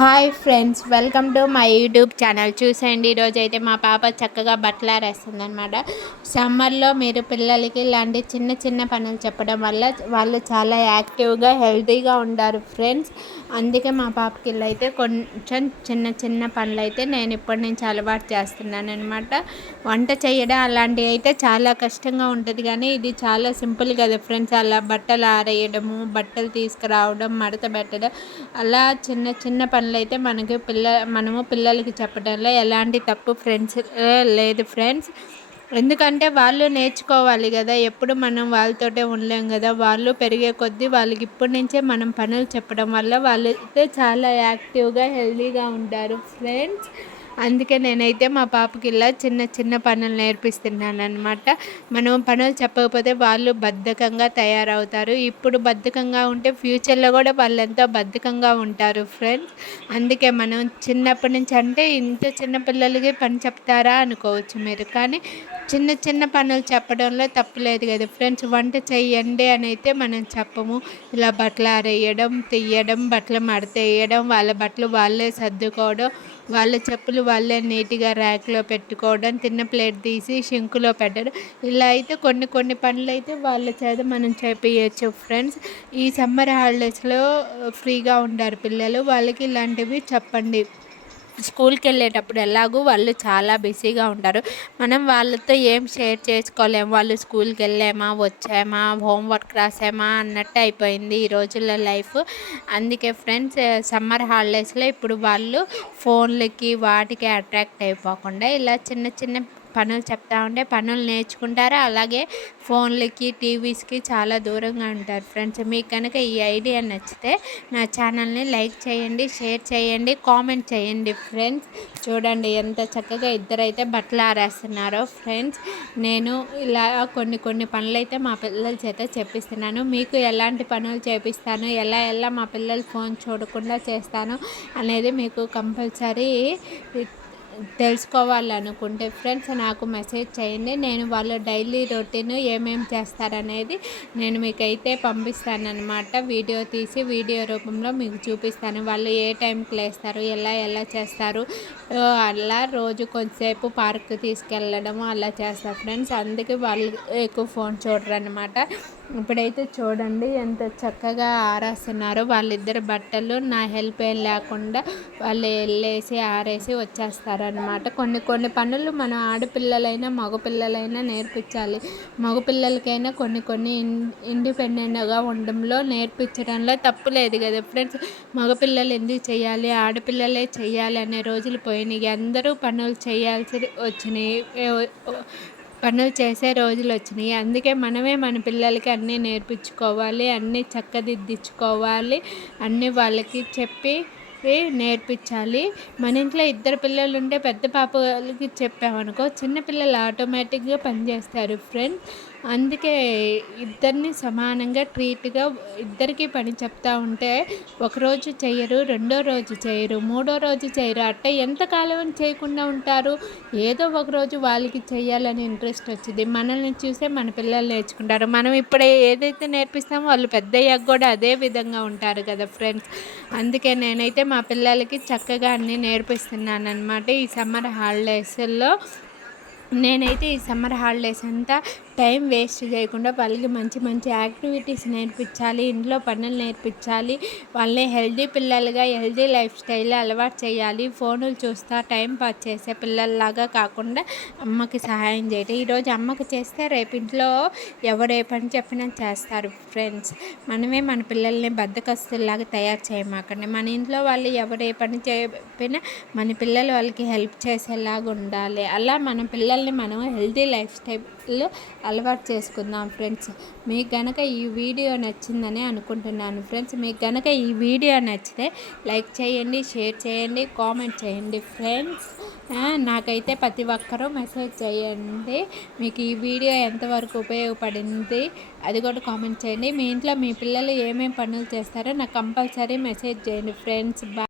Hi friends, welcome to my YouTube channel. చూసేయండి, ఈరోజైతే మా పాప చక్కగా బట్టలు ఆరేస్తుంది అనమాట. సమ్మర్లో మీరు పిల్లలకి ఇలాంటి చిన్న చిన్న పనులు చెప్పడం వల్ల వాళ్ళు చాలా యాక్టివ్గా హెల్తీగా ఉంటారు ఫ్రెండ్స్. అందుకే మా పాపకి ఇలా అయితే కొంచెం చిన్న చిన్న పనులు అయితే నేను ఇప్పటి నుంచి అలవాటు చేస్తున్నాను అనమాట. వంట చేయడం అలాంటివి అయితే చాలా కష్టంగా ఉంటుంది, కానీ ఇది చాలా సింపుల్ కదా ఫ్రెండ్స్. అలా బట్టలు ఆరేయడము, బట్టలు తీసుకురావడం, మడత పెట్టడం, అలా చిన్న చిన్న పనులైతే మనము పిల్లలకి చెప్పడంలో ఎలాంటి తప్పు ఫ్రెండ్స్ లేదు ఫ్రెండ్స్. ఎందుకంటే వాళ్ళు నేర్చుకోవాలి కదా, ఎప్పుడు మనం వాళ్ళతోటే ఉండలేం కదా. వాళ్ళు పెరిగే కొద్దీ వాళ్ళకి ఇప్పటి నుంచే మనం పనులు చెప్పడం వల్ల వాళ్ళు అయితే చాలా యాక్టివ్గా హెల్తీగా ఉంటారు ఫ్రెండ్స్. అందుకే నేనైతే మా పాపకి ఇలా చిన్న చిన్న పనులు నేర్పిస్తున్నాను అనమాట. మనం పనులు చెప్పకపోతే వాళ్ళు బద్ధకంగా తయారవుతారు. ఇప్పుడు బద్ధకంగా ఉంటే ఫ్యూచర్లో కూడా వాళ్ళు ఎంతో బద్ధకంగా ఉంటారు ఫ్రెండ్స్. అందుకే మనం చిన్నప్పటి నుంచి, అంటే ఇంత చిన్న పిల్లలకి పని చెప్తారా అనుకోవచ్చు మీరు, కానీ చిన్న చిన్న పనులు చెప్పడంలో తప్పులేదు కదా ఫ్రెండ్స్. వంట చెయ్యండి అని అయితే మనం చెప్పము. ఇలా బట్టలు ఆరేయడం, తీయడం, బట్టలు మడతేయడం, వాళ్ళ బట్టలు వాళ్ళే సర్దుకోవడం, వాళ్ళ చెప్పులు వాళ్ళే నీట్గా ర్యాక్లో పెట్టుకోవడం, తిన్న ప్లేట్ తీసి షింకులో పెట్టడం, ఇలా అయితే కొన్ని కొన్ని పనులు అయితే వాళ్ళ చేత మనం చేపించచ్చు ఫ్రెండ్స్. ఈ సమ్మర్ హాలిడేస్లో ఫ్రీగా ఉంటారు పిల్లలు, వాళ్ళకి ఇలాంటివి చెప్పండి. స్కూల్కి వెళ్ళేటప్పుడు ఎలాగూ వాళ్ళు చాలా బిజీగా ఉంటారు. మనం వాళ్ళతో ఏం షేర్ చేసుకోలేము. వాళ్ళు స్కూల్కి వెళ్ళామా, వచ్చామా, హోంవర్క్ రాసామా అన్నట్టు అయిపోయింది ఈ రోజుల్లో లైఫ్. అందుకే ఫ్రెండ్స్, సమ్మర్ హాలిడేస్లో ఇప్పుడు వాళ్ళు ఫోన్లకి వాటికి అట్రాక్ట్ అయిపోకుండా ఇలా చిన్న చిన్న పనులు చెప్తా ఉంటే పనులు నేర్చుకుంటారు. అలాగే ఫోన్లకి, టీవీస్కి చాలా దూరంగా ఉంటారు ఫ్రెండ్స్. మీకు కనుక ఈ ఐడియా నచ్చితే నా ఛానల్ని లైక్ చేయండి, షేర్ చేయండి, కామెంట్ చేయండి ఫ్రెండ్స్. చూడండి ఎంత చక్కగా ఇద్దరైతే బట్టలు ఆరేస్తున్నారో ఫ్రెండ్స్. నేను ఇలా కొన్ని కొన్ని పనులు అయితే మా పిల్లల చేత చెప్పిస్తున్నాను. మీకు ఎలాంటి పనులు చేపిస్తాను, ఎలా మా పిల్లలు ఫోన్ చూడకుండా చేస్తాను అనేది మీకు కంపల్సరీ తెలుసుకోవాలనుకుంటే ఫ్రెండ్స్ నాకు మెసేజ్ చేయండి. నేను వాళ్ళ డైలీ రొటీన్ ఏమేమి చేస్తారనేది నేను మీకైతే పంపిస్తానన్నమాట. వీడియో తీసి వీడియో రూపంలో మీకు చూపిస్తాను. వాళ్ళు ఏ టైంకి లేస్తారు, ఎలా చేస్తారు, అలా రోజు కొంతసేపు పార్క్ తీసుకెళ్ళడము అలా చేస్తారు ఫ్రెండ్స్. అందుకే వాళ్ళు ఎక్కువ ఫోన్ చూడరు అనమాట. ఇప్పుడైతే చూడండి ఎంత చక్కగా ఆరేస్తున్నారో వాళ్ళిద్దరు బట్టలు. నా హెల్ప్ ఏం లేకుండా వాళ్ళు వెళ్ళేసి ఆరేసి వచ్చేస్తారనమాట. కొన్ని కొన్ని పనులు మన ఆడపిల్లలైనా మగపిల్లలైనా నేర్పించాలి. మగపిల్లలకైనా కొన్ని కొన్ని ఇండిపెండెంట్గా ఉండడంలో నేర్పించడంలో తప్పు లేదు కదా ఫ్రెండ్స్. మగపిల్లలు ఎందుకు చేయాలి, ఆడపిల్లలే చేయాలి అనే రోజులు పోయినాయి. అందరూ పనులు చేయాల్సి వచ్చినాయి, పనులు చేసే రోజులు వచ్చినాయి. అందుకే మనమే మన పిల్లలకి అన్నీ నేర్పించుకోవాలి, అన్నీ చక్కదిద్దించుకోవాలి, అన్నీ వాళ్ళకి చెప్పి నేర్పించాలి. మన ఇంట్లో ఇద్దరు పిల్లలు ఉంటే పెద్ద పాపకి చెప్పామనుకో, చిన్నపిల్లలు ఆటోమేటిక్గా పనిచేస్తారు ఫ్రెండ్స్. అందుకే ఇద్దరిని సమానంగా ట్రీట్గా ఇద్దరికి పని చెప్తా ఉంటే ఒకరోజు చేయరు, రెండో రోజు చేయరు, మూడో రోజు చేయరు, అట్ట ఎంతకాలం చేయకుండా ఉంటారు. ఏదో ఒకరోజు వాళ్ళకి చేయాలని ఇంట్రెస్ట్ వచ్చింది. మనల్ని చూసే మన పిల్లలు నేర్చుకుంటారు. మనం ఇప్పుడే ఏదైతే నేర్పిస్తామో వాళ్ళు పెద్దయ్యాక కూడా అదే విధంగా ఉంటారు కదా ఫ్రెండ్స్. అందుకే నేనైతే మా పిల్లలకి చక్కగా అన్నీ నేర్పిస్తున్నాను అనమాట. ఈ సమ్మర్ హాలిడేస్లో నేనైతే ఈ సమ్మర్ హాలిడేస్ అంతా టైం వేస్ట్ చేయకుండా వాళ్ళకి మంచి మంచి యాక్టివిటీస్ నేర్పించాలి, ఇంట్లో పనులు నేర్పించాలి, వాళ్ళని హెల్దీ పిల్లలుగా హెల్దీ లైఫ్ స్టైల్ అలవాటు చేయాలి. ఫోనులు చూస్తా టైం పాస్ చేసే పిల్లల్లాగా కాకుండా అమ్మకి సహాయం చేయటం. ఈరోజు అమ్మకి చేస్తే రేపు ఇంట్లో ఎవరు ఏ పని చెప్పినా చేస్తారు ఫ్రెండ్స్. మనమే మన పిల్లల్ని బద్ధకస్తుల్లాగా తయారు చేయమాకండి. మన ఇంట్లో వాళ్ళు ఎవరు ఏ పని చెప్పినా మన పిల్లలు వాళ్ళకి హెల్ప్ చేసేలాగా ఉండాలి. అలా మన పిల్లల్ని మనం హెల్తీ లైఫ్ స్టైల్ అలవాటు చేసుకుందాం ఫ్రెండ్స్. మీకు కనుక ఈ వీడియో నచ్చిందని అనుకుంటున్నాను ఫ్రెండ్స్. మీకు కనుక ఈ వీడియో నచ్చితే లైక్ చేయండి, షేర్ చేయండి, కామెంట్ చేయండి ఫ్రెండ్స్. నాకైతే ప్రతి ఒక్కరూ మెసేజ్ చేయండి మీకు ఈ వీడియో ఎంతవరకు ఉపయోగపడింది అది కూడా కామెంట్ చేయండి. మీ ఇంట్లో మీ పిల్లలు ఏమేమి పనులు చేస్తారో నాకు కంపల్సరీ మెసేజ్ చేయండి ఫ్రెండ్స్.